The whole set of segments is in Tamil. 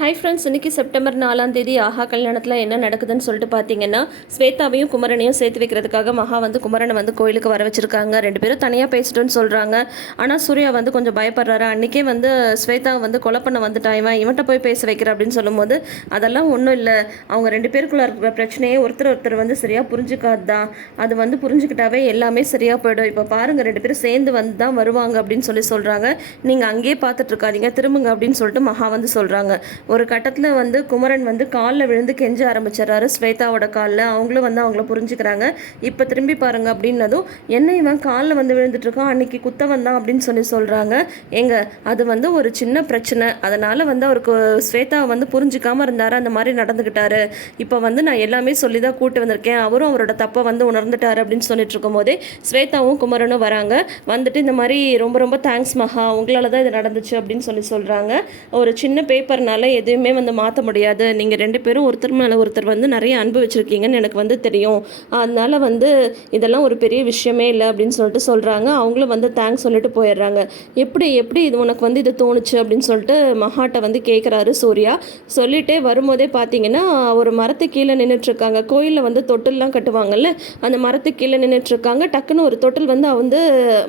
ஹை ஃப்ரெண்ட்ஸ், இன்றைக்கி செப்டம்பர் 4ஆம் தேதி ஆஹா கல்யாணத்தில் என்ன நடக்குதுன்னு சொல்லிட்டு பார்த்தீங்கன்னா, ஸ்வேதாவையும் குமரனையும் சேர்த்து வைக்கிறதுக்காக மகா வந்து குமரனை வந்து கோயிலுக்கு வர வச்சுருக்காங்க. ரெண்டு பேரும் தனியாக பேசிட்டோன்னு சொல்கிறாங்க. ஆனால் சூர்யா வந்து கொஞ்சம் பயப்படுறாரு. அன்றைக்கே வந்து ஸ்வேதாவை வந்து கொலை பண்ண வந்துட்டான், இவன்கிட்ட போய் பேச வைக்கிற அப்படின்னு சொல்லும்போது, அதெல்லாம் ஒன்றும் இல்லை, அவங்க ரெண்டு பேருக்குள்ள இருக்கிற பிரச்சனையே ஒருத்தர் வந்து சரியாக புரிஞ்சுக்காது தான். அது வந்து புரிஞ்சுக்கிட்டாவே எல்லாமே சரியாக போயிடும். இப்போ பாருங்கள், ரெண்டு பேரும் சேர்ந்து வந்து தான் வருவாங்க அப்படின்னு சொல்கிறாங்க. நீங்கள் அங்கேயே பார்த்துட்டு இருக்காதீங்க, திரும்புங்க அப்படின்னு சொல்லிட்டு மகா வந்து சொல்கிறாங்க. ஒரு கட்டத்தில் வந்து குமரன் வந்து காலில் விழுந்து கெஞ்ச ஆரம்பிச்சிடறாரு ஸ்வேதாவோட காலில். அவங்களும் வந்து அவங்கள புரிஞ்சுக்கிறாங்க. இப்போ திரும்பி பாருங்க அப்படின்னதும், என்ன இவன் காலில் வந்து விழுந்துட்டுருக்கான், அன்னைக்கு குத்த வந்தான் அப்படின்னு சொல்கிறாங்க. ஏங்க, அது வந்து ஒரு சின்ன பிரச்சனை, அதனால் வந்து அவருக்கு ஸ்வேதாவை வந்து புரிஞ்சிக்காமல் இருந்தார், அந்த மாதிரி நடந்துக்கிட்டாரு. இப்போ வந்து நான் எல்லாமே சொல்லி தான் கூட்டு வந்திருக்கேன், அவரும் அவரோட தப்பை வந்து உணர்ந்துட்டார் அப்படின்னு சொல்லிட்டு இருக்கும் போதே ஸ்வேதாவும் குமரனும் வராங்க. வந்துட்டு இந்த மாதிரி ரொம்ப ரொம்ப தேங்க்ஸ் மகா, உங்களால் தான் இது நடந்துச்சு அப்படின்னு சொல்கிறாங்க. ஒரு சின்ன பேப்பர்னால எதுவுமே வந்து மாற்ற முடியாது, நீங்கள் ரெண்டு பேரும் ஒருத்தர் மேலே ஒருத்தர் வந்து நிறைய அன்பு வச்சுருக்கீங்கன்னு எனக்கு வந்து தெரியும், அதனால் வந்து இதெல்லாம் ஒரு பெரிய விஷயமே இல்லை அப்படின்னு சொல்லிட்டு சொல்கிறாங்க. அவங்களும் வந்து தேங்க்ஸ் சொல்லிட்டு போயிடுறாங்க. எப்படி இது உனக்கு வந்து இது தோணுச்சு அப்படின்னு சொல்லிட்டு மகாட்டை வந்து கேட்குறாரு சூர்யா. சொல்லிட்டே வரும்போதே பார்த்தீங்கன்னா, ஒரு மரத்து கீழே நின்றுட்டுருக்காங்க. கோயிலில் வந்து தொட்டில்லாம் கட்டுவாங்கல்ல, அந்த மரத்து கீழே நின்றுட்டுருக்காங்க. டக்குன்னு ஒரு தொட்டில் வந்து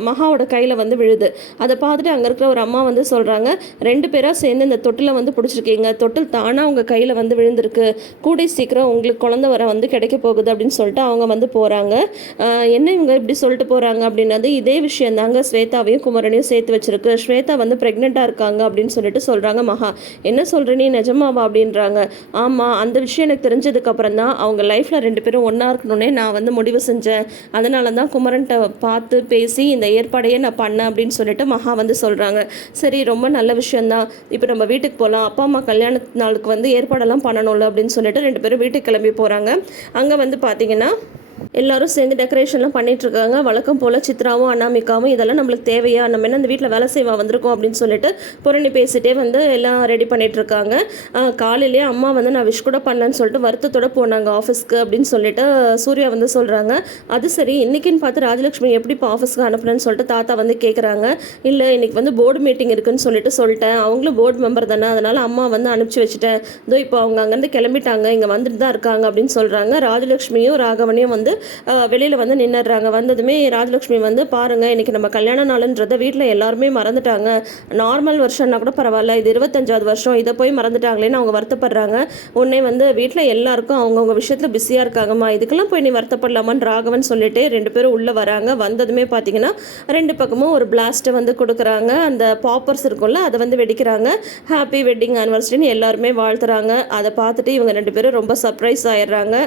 மகாவோட கையில் வந்து விழுது. அதை பார்த்துட்டு அங்கே இருக்கிற ஒரு அம்மா வந்து சொல்கிறாங்க, ரெண்டு பேராக சேர்ந்து இந்த தொட்டிலை வந்து பிடிச்சிருக்கீங்க, தொட்டில் தானாக உங்கள் கையில் வந்து விழுந்திருக்கு, கூடி சீக்கிரம் உங்களுக்கு குழந்தை வர வந்து கிடைக்க போகுது அப்படின்னு சொல்லிட்டு அவங்க வந்து போகிறாங்க. என்ன இவங்க இப்படி சொல்லிட்டு போகிறாங்க அப்படின்னது, இதே விஷயம் தாங்க ஸ்வேதாவையும் குமரனையும் சேர்த்து வச்சிருக்கு. ஸ்வேதா வந்து ப்ரெக்னெண்ட்டாக இருக்காங்க அப்படின்னு சொல்லிட்டு சொல்கிறாங்க. மகா, என்ன சொல்கிற நீ, நிஜமாவா அப்படின்றாங்க. ஆமாம், அந்த விஷயம் எனக்கு தெரிஞ்சதுக்கப்புறம் தான் அவங்க லைஃப்பில் ரெண்டு பேரும் ஒன்றா இருக்கணுன்னே நான் வந்து முடிவு செஞ்சேன், அதனால தான் குமரன்கிட்ட பார்த்து பேசி இந்த ஏற்பாடையே நான் பண்ணேன் அப்படின்னு சொல்லிட்டு மகா வந்து சொல்கிறாங்க. சரி, ரொம்ப நல்ல விஷயந்தான், இப்போ நம்ம வீட்டுக்கு போகலாம், அப்பா அம்மா கல்யாண நாளுக்கு வந்து ஏற்பாடெல்லாம் பண்ணணும்ல அப்படின்னு சொல்லிட்டு ரெண்டு பேரும் வீட்டுக்கு கிளம்பி போகிறாங்க. அங்கே வந்து பார்த்தீங்கன்னா எல்லாரும் சேர்ந்து டெக்கரேஷன்லாம் பண்ணிகிட்ருக்காங்க. வழக்கம் போல் சித்ராவும் அனாமிகாவும் இதெல்லாம் நம்மளுக்கு தேவையா, நம்ம என்ன அந்த வீட்டில் வேலை செய்வா வந்திருக்கோம் அப்படின்னு சொல்லிட்டு புரணி பேசிகிட்டே வந்து எல்லாம் ரெடி பண்ணிகிட்ருக்காங்க. காலையிலேயே அம்மா வந்து நான் விஷ் கூட பண்ணலன்னு சொல்லிட்டு வருத்தத்தோடு போனாங்க ஆஃபீஸ்க்கு அப்படின்னு சொல்லிட்டு சூர்யா வந்து சொல்கிறாங்க. அது சரி, இன்றைக்கின்னு பார்த்து ராஜலக்ஷ்மி எப்படி இப்போ ஆஃபீஸ்க்கு அனுப்புனேன்னு சொல்லிட்டு தாத்தா வந்து கேட்குறாங்க. இல்லை, இன்றைக்கி வந்து போர்டு மீட்டிங் இருக்குதுன்னு சொல்லிட்டேன், அவங்களும் போர்டு மெம்பர் தானே, அதனால் அம்மா வந்து அனுப்பிச்சி வச்சுட்டேன், இதோ இப்போ அவங்க அங்கேருந்து கிளம்பிட்டாங்க, இங்கே வந்துட்டு தான் இருக்காங்க அப்படின்னு சொல்கிறாங்க. ராஜலக்ஷ்மியும் ராகவனையும் வந்து வெளியில் வந்து நின்றுடுறாங்க. வந்ததுமே ராஜலக்ஷ்மி வந்து, பாருங்கள், இன்றைக்கி நம்ம கல்யாண நாளுன்றதை வீட்டில் எல்லாருமே மறந்துட்டாங்க, நார்மல் வருஷம்னா கூட பரவாயில்ல, இது 25வது வருஷம், இதை போய் மறந்துட்டாங்களேன்னு அவங்க வருத்தப்படுறாங்க. உடனே வந்து வீட்டில் எல்லாருக்கும் அவங்கவுங்க விஷயத்தில் பிஸியாக இருக்காங்கம்மா, இதுக்கெல்லாம் போய் நீ வருத்தப்படலாமான்னு ராகவன் சொல்லிட்டு ரெண்டு பேரும் உள்ளே வராங்க. வந்ததுமே பார்த்தீங்கன்னா ரெண்டு பக்கமும் ஒரு பிளாஸ்ட்டை வந்து கொடுக்குறாங்க. அந்த பாப்பர்ஸ் இருக்கும்ல, அதை வந்து வெடிக்கிறாங்க. ஹாப்பி வெட்டிங் ஆனிவர்சரின்னு எல்லாருமே வாழ்த்துறாங்க. அதை பார்த்துட்டு இவங்க ரெண்டு பேரும் ரொம்ப சர்ப்ரைஸ் ஆயிடுறாங்க.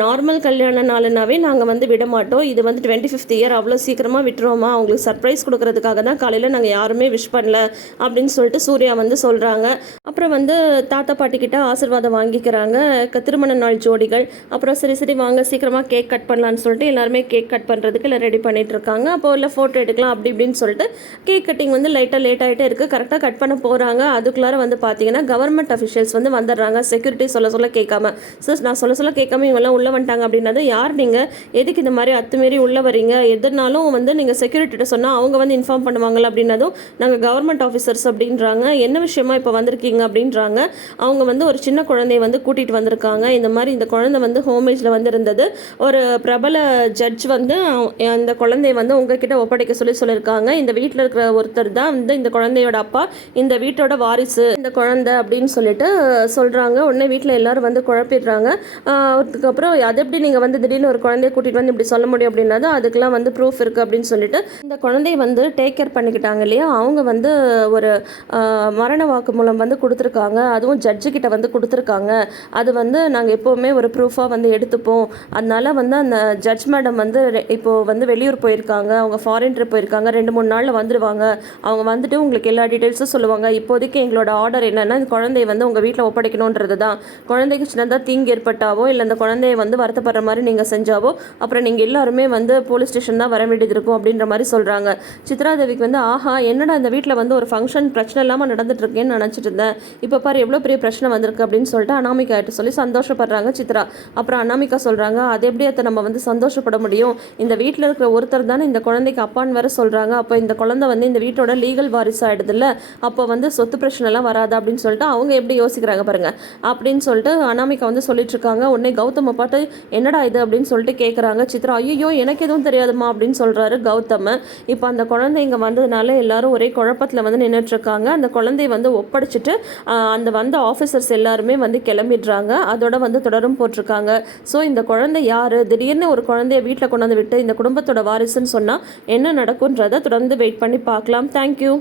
நார்மல் கல்யாண நாளுனாவே நாங்கள் வந்து விட மாட்டோம், இது வந்து 25th இயர், அவ்வளோ சீக்கிரமாக விட்டுருவோமா, அவங்களுக்கு சர்ப்ரைஸ் கொடுக்கறதுக்காக தான் காலையில் நாங்கள் யாருமே விஷ் பண்ணல அப்படின்னு சொல்லிட்டு சூர்யா வந்து சொல்கிறாங்க. அப்புறம் வந்து தாத்தா பாட்டிக்கிட்ட ஆசீர்வாதம் வாங்கிக்கிறாங்க திருமண நாள் ஜோடிகள். அப்புறம் சரி வாங்க சீக்கிரமாக கேக் கட் பண்ணலான்னு சொல்லிட்டு எல்லாருமே கேக் கட் பண்ணுறதுக்கு எல்லாம் ரெடி பண்ணிட்டு இருக்காங்க. அப்போ இல்லை ஃபோட்டோ எடுக்கலாம் அப்படி இப்படின்னு சொல்லிட்டு கேக் கட்டிங் வந்து லைட்டாக லேட் ஆகிட்டே இருக்குது. கரெக்டாக கட் பண்ண போகிறாங்க. அதுக்குள்ளார வந்து பார்த்தீங்கன்னா கவர்மெண்ட் அஃபிஷியல்ஸ் வந்து வந்துடுறாங்க. செக்யூரிட்டி சொல்ல கேட்காம, சார் நான் சொல்ல கேட்காம இவங்கெல்லாம் உள்ளே வந்துட்டாங்க அப்படின்னது, யார் நீங்கள், எதுக்கு இந்த மாதிரி அத்துமீறி உள்ளே வரீங்க, எதுனாலும் வந்து நீங்கள் செக்யூரிட்டிகிட்ட சொன்னால் அவங்க வந்து இன்ஃபார்ம் பண்ணுவாங்களா அப்படின்னதும், நாங்கள் கவர்மெண்ட் ஆஃபீஸர்ஸ் அப்படின்றாங்க. என்ன விஷயமா இப்போ வந்திருக்கீங்க அப்படின்றாங்க. அவங்க வந்து ஒரு சின்ன குழந்தைய வந்து கூட்டிகிட்டு வந்திருக்காங்க. இந்த மாதிரி இந்த குழந்தை வந்து ஹோமேஜில் வந்து இருந்தது, ஒரு பிரபல ஜட்ஜ் வந்து அந்த குழந்தைய வந்து உங்ககிட்ட ஒப்படைக்க சொல்லியிருக்காங்க. இந்த வீட்டில் இருக்கிற ஒருத்தர் தான் வந்து இந்த குழந்தையோட அப்பா, இந்த வீட்டோட வாரிசு இந்த குழந்தை அப்படின்னு சொல்லிட்டு சொல்கிறாங்க. உடனே வீட்டில் எல்லாரும் வந்து குழப்பிடுறாங்க. அதுக்கப்புறம் அது எப்படி நீங்கள் வந்து திடீர்னு ஒரு குழந்தைய கூட்டிகிட்டு வந்து இப்படி சொல்ல முடியும் அப்படின்னா, அதுக்கெலாம் வந்து ப்ரூஃப் இருக்குது அப்படின்னு சொல்லிட்டு இந்த குழந்தைய வந்து டேக் கேர் பண்ணிக்கிட்டாங்க இல்லையா, அவங்க வந்து ஒரு மரண வாக்குமூலம் வந்து கொடுத்துருக்காங்க, அதுவும் ஜட்ஜுக்கிட்ட வந்து கொடுத்துருக்காங்க. அது வந்து நாங்கள் எப்போவுமே ஒரு ப்ரூஃபாக வந்து எடுத்துப்போம். அதனால் வந்து அந்த ஜட்ஜ் மேடம் வந்து இப்போது வந்து வெளியூர் போயிருக்காங்க, அவங்க ஃபாரின் ட்ரிப் போயிருக்காங்க, 2-3 நாளில் வந்துடுவாங்க. அவங்க வந்துட்டு உங்களுக்கு எல்லா டீட்டெயில்ஸும் சொல்லுவாங்க. இப்போதைக்கு எங்களோட ஆர்டர் என்னென்னா, இந்த குழந்தைய வந்து உங்கள் வீட்டில் ஒப்படைக்கணுன்றது தான். குழந்தைக்கு சின்னதாக தீங்கு ஏற்பட்டாவோ இல்லை அந்த குழந்தைய வந்து வருத்தப்படுற மாதிரி நீங்கள் செஞ்சாவோ அப்புறம் நீங்கள் எல்லாருமே வந்து போலீஸ் ஸ்டேஷன் தான் வர வேண்டியது இருக்கும் அப்படின்ற மாதிரி சொல்கிறாங்க. சித்ராதேவிக்கு வந்து, ஆஹா, என்னடா இந்த வீட்டில் வந்து ஒரு ஃபங்க்ஷன் பிரச்சனை இல்லாமல் நடந்துட்டுருக்கேன்னு நினச்சிட்டு இருந்தேன், இப்போ பாரு எவ்வளோ பெரிய பிரச்சனை வந்திருக்கு அப்படின்னு சொல்லிட்டு அனாமிகா கிட்ட சொல்லி சந்தோஷப்படுறாங்க சித்ரா. அப்புறம் அனாமிகா சொல்கிறாங்க, அது எப்படி அதை நம்ம வந்து சந்தோஷப்பட முடியும், இந்த வீட்டில் இருக்கிற ஒருத்தர் தானே இந்த குழந்தைக்கு அப்பான்னு வேற சொல்கிறாங்க, அப்போ இந்த குழந்தை வந்து இந்த வீட்டோட லீகல் வாரிசு ஆகிடுதுல்ல, அப்போ வந்து சொத்து பிரச்சனைலாம் வராது அப்படின்னு சொல்லிட்டு அவங்க எப்படி யோசிக்கிறாங்க பாருங்க அப்படின்னு சொல்லிட்டு அனாமிகா வந்து சொல்லிட்டு இருக்காங்க. உடனே கௌதம் பாட்டு என்னடா இது அப்படின்னு சொல்லிட்டு கேட்குறாங்க சித்ரா. ஐயோ எனக்கு எதுவும் தெரியாதுமா அப்படின்னு சொல்கிறாரு கௌதம். இப்போ அந்த குழந்தை இங்கே வந்ததுனால எல்லாரும் ஒரே குழப்பத்தில் வந்து நின்றுட்டுருக்காங்க. அந்த குழந்தைய வந்து ஒப்படைச்சிட்டு அந்த வந்த ஆஃபீஸர்ஸ் எல்லாருமே வந்து கிளம்பிடுறாங்க. அதோட வந்து தொடரும் போட்டிருக்காங்க. ஸோ இந்த குழந்தை யார், திடீர்னு ஒரு குழந்தைய வீட்டில் கொண்டாந்து விட்டு இந்த குடும்பத்தோட வாரிசுன்னு சொன்னால் என்ன நடக்கும்ன்றதை தொடர்ந்து வெயிட் பண்ணி பார்க்கலாம். தேங்க்யூ.